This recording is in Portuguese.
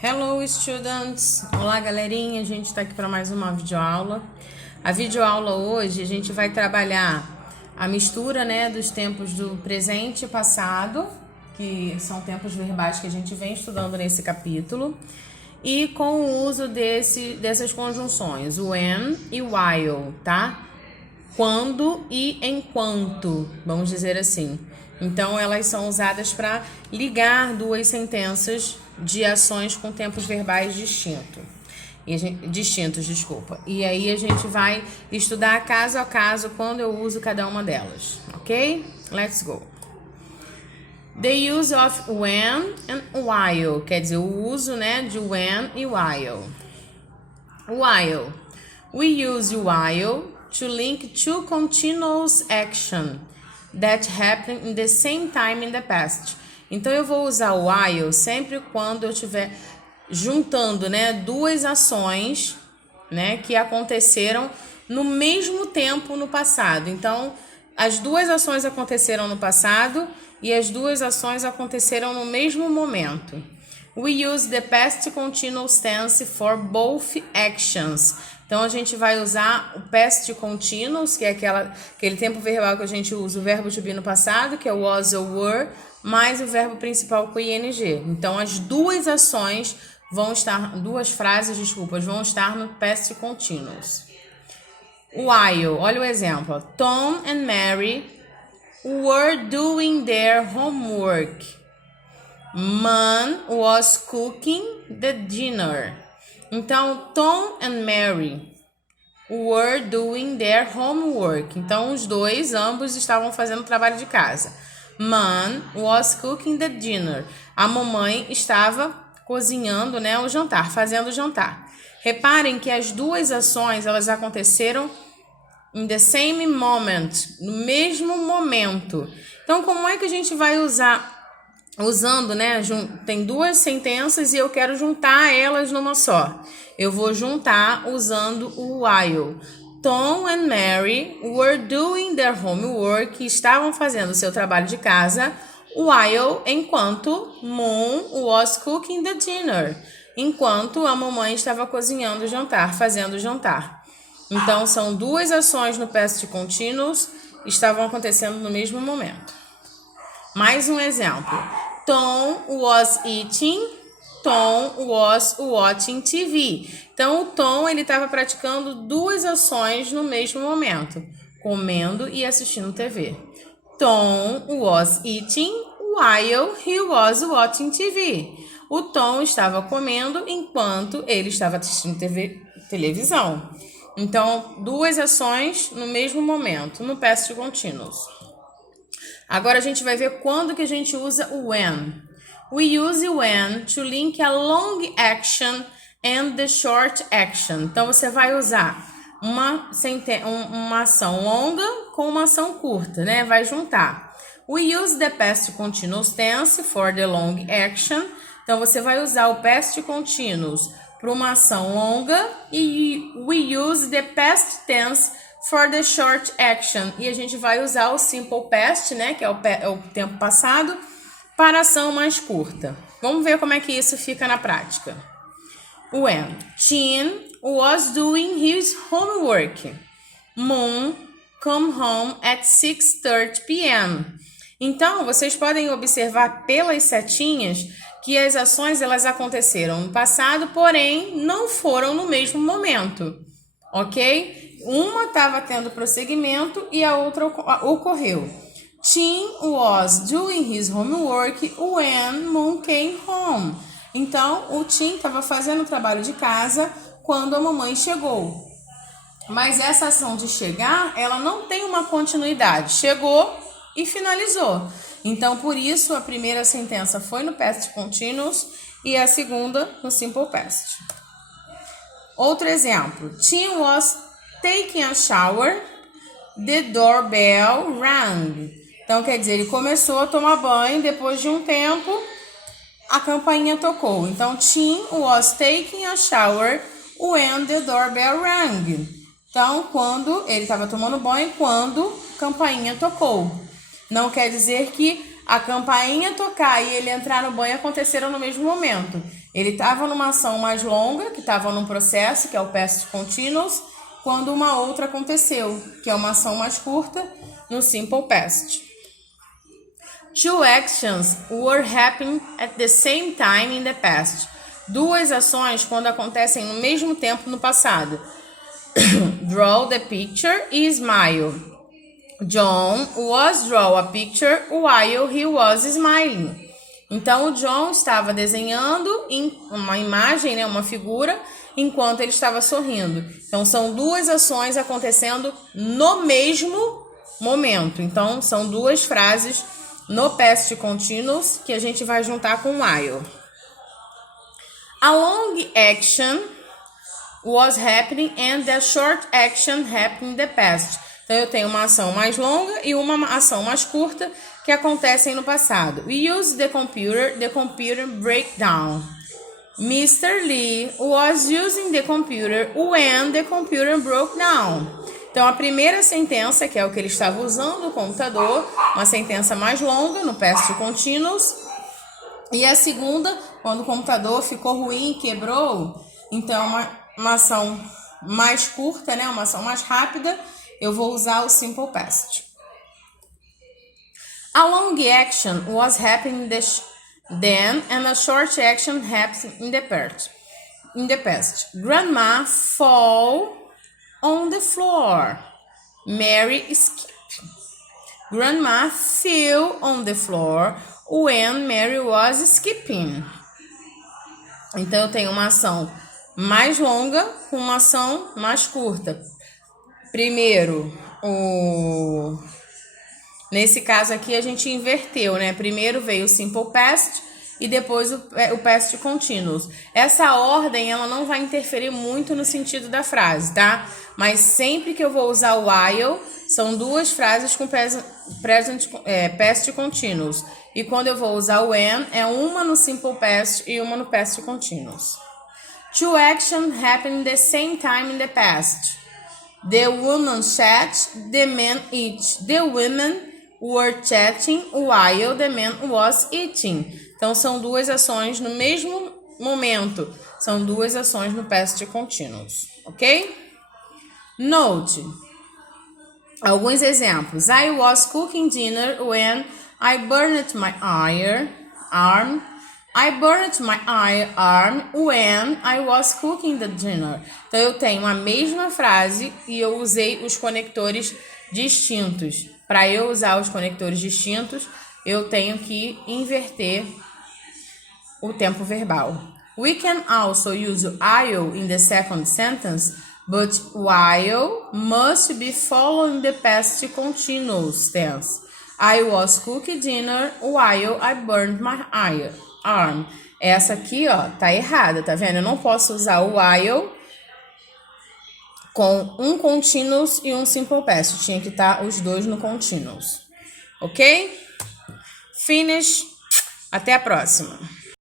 Hello, students! Olá, galerinha! A gente está aqui para mais uma videoaula. A videoaula hoje a gente vai trabalhar a mistura, dos tempos do presente e passado, que são tempos verbais que a gente vem estudando nesse capítulo, e com o uso dessas conjunções, o when e o while, tá? Quando e enquanto, vamos dizer assim. Então, elas são usadas para ligar duas sentenças de ações com tempos verbais distintos. E aí a gente vai estudar caso a caso quando eu uso cada uma delas, ok? Let's go. The use of when and while, quer dizer, o uso, de when e while. While. We use while to link two continuous action that happen in the same time in the past. Então, eu vou usar o while sempre quando eu estiver juntando, duas ações, que aconteceram no mesmo tempo no passado. Então, as duas ações aconteceram no passado e as duas ações aconteceram no mesmo momento. We use the past continuous tense for both actions. Então, a gente vai usar o past continuous, que é aquele tempo verbal que a gente usa o verbo to be no passado, que é o was ou were, mais o verbo principal com ing. Então, as duas ações duas frases vão estar no past continuous. While, olha o exemplo. Tom and Mary were doing their homework. Mom was cooking the dinner. Então, Tom and Mary were doing their homework. Então, ambos estavam fazendo trabalho de casa. Mom was cooking the dinner. A mamãe estava cozinhando, o jantar, fazendo o jantar. Reparem que as duas ações, elas aconteceram in the same moment, no mesmo momento. Então, como é que a gente vai usando, tem duas sentenças e eu quero juntar elas numa só. Eu vou juntar usando o while. Tom and Mary were doing their homework, estavam fazendo o seu trabalho de casa, while, enquanto Mom was cooking the dinner, enquanto a mamãe estava cozinhando o jantar, fazendo o jantar. Então, são duas ações no past continuous, estavam acontecendo no mesmo momento. Mais um exemplo. Tom was eating, Tom was watching TV. Então, o Tom estava praticando duas ações no mesmo momento, comendo e assistindo TV. Tom was eating while he was watching TV. O Tom estava comendo enquanto ele estava assistindo televisão. Então, duas ações no mesmo momento, no past continuous. Agora a gente vai ver quando que a gente usa o when. We use when to link a long action and the short action. Então, você vai usar uma ação longa com uma ação curta, Vai juntar. We use the past continuous tense for the long action. Então, você vai usar o past continuous para uma ação longa e we use the past tense for the short action. E a gente vai usar o simple past, que é o tempo passado, para a ação mais curta. Vamos ver como é que isso fica na prática. When Tim was doing his homework, Mom come home at 6:30 p.m. Então, vocês podem observar pelas setinhas que as ações elas aconteceram no passado, porém não foram no mesmo momento, ok? Uma estava tendo prosseguimento e a outra ocorreu. Tim was doing his homework when Mom came home. Então, o Tim estava fazendo o trabalho de casa quando a mamãe chegou. Mas essa ação de chegar, ela não tem uma continuidade. Chegou e finalizou. Então, por isso, a primeira sentença foi no past continuous e a segunda no simple past. Outro exemplo. Tim was taking a shower, the doorbell rang. Então, quer dizer, ele começou a tomar banho, depois de um tempo, a campainha tocou. Então, Tim was taking a shower when the doorbell rang. Então, quando ele estava tomando banho, quando a campainha tocou. Não quer dizer que a campainha tocar e ele entrar no banho aconteceram no mesmo momento. Ele estava numa ação mais longa, que estava num processo, que é o past continuous, quando uma outra aconteceu, que é uma ação mais curta, no simple past. Two actions were happening at the same time in the past. Duas ações quando acontecem no mesmo tempo no passado. Draw the picture e smile. John was draw a picture while he was smiling. Então, o John estava desenhando uma imagem, né, uma figura, enquanto ele estava sorrindo. Então, são duas ações acontecendo no mesmo momento. Então, são duas frases no past continuous que a gente vai juntar com while. A long action was happening and the short action happened in the past. Então, eu tenho uma ação mais longa e uma ação mais curta que acontecem no passado. We use the computer breakdown. Mr. Lee was using the computer when the computer broke down. Então, a primeira sentença, que é o que ele estava usando o computador, uma sentença mais longa no past continuous. E a segunda, quando o computador ficou ruim, quebrou, então uma ação mais curta, né? Uma ação mais rápida, eu vou usar o simple past. A long action was happening then and a short action happened in the past. Grandma fall on the floor. Mary skipped. Grandma fell on the floor when Mary was skipping. Então, eu tenho uma ação mais longa com uma ação mais curta. Primeiro, nesse caso aqui, a gente inverteu, né? Primeiro veio o simple past e depois o past continuous. Essa ordem, ela não vai interferir muito no sentido da frase, tá? Mas sempre que eu vou usar o while, são duas frases com past continuous. E quando eu vou usar o when, é uma no simple past e uma no past continuous. Two actions happened the same time in the past. The woman chat, the man eat. The women were chatting while the man was eating. Então, são duas ações no mesmo momento. São duas ações no past continuous, ok? Note. Alguns exemplos. I was cooking dinner when I burned my arm. I burned my arm when I was cooking the dinner. Então, eu tenho a mesma frase e eu usei os conectores distintos. Para eu usar os conectores distintos, eu tenho que inverter o tempo verbal. We can also use while in the second sentence, but while must be following the past continuous tense. I was cooking dinner while I burned my arm. Essa aqui, ó, tá errada, tá vendo? Eu não posso usar o while com um continuous e um simple past. Tinha que estar os dois no continuous. Ok? Finish. Até a próxima.